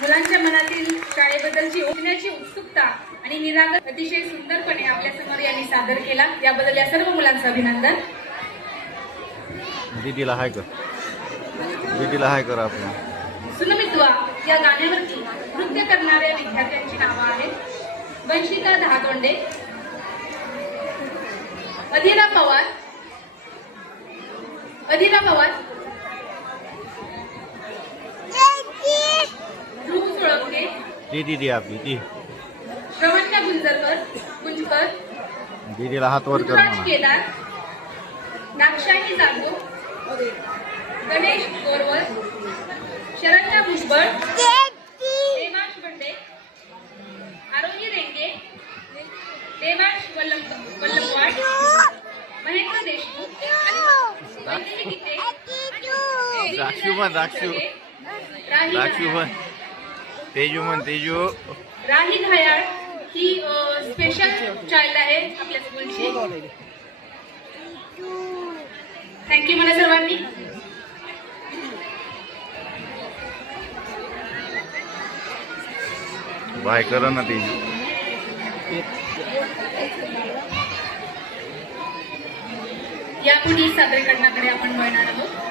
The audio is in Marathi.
मुलांच्या मनातील शाळेबद्दलची ओढण्याची उत्सुकता आणि निरागस अतिशय सुंदरपणे आपल्या समोर यांनी सादर केला, याबद्दल या सर्व मुलांचं अभिनंदन. दीदीला हाय कर आपण. सुनमित्वा या गाण्यावरती नृत्य करणाऱ्या विद्यार्थ्यांची नावं आहेत. वंशिका दहातोंडे, अधीरा पवार, ध्रुव सोळंके, ती दीदी आपली ती श्रवण्या गुंजकर, दीदीला हात वर कर म्हणा. केदार, नागशाही जागो, गणेश गोरवर, शरण्या भुजबळ, देवांश बंडे, आरोही रेंगे, देवांश वल्लभवाड, महेंद्र देशमुख, वैदेही गीते, तेजू राही घायाळ ही स्पेशल चाइल्ड आहे आपल्या स्कूलची. थँक्यू मला सर्वांनी. बाय करा ना तेजू. यापुढे सादरीकरणाकडे आपण वळणार आहोत.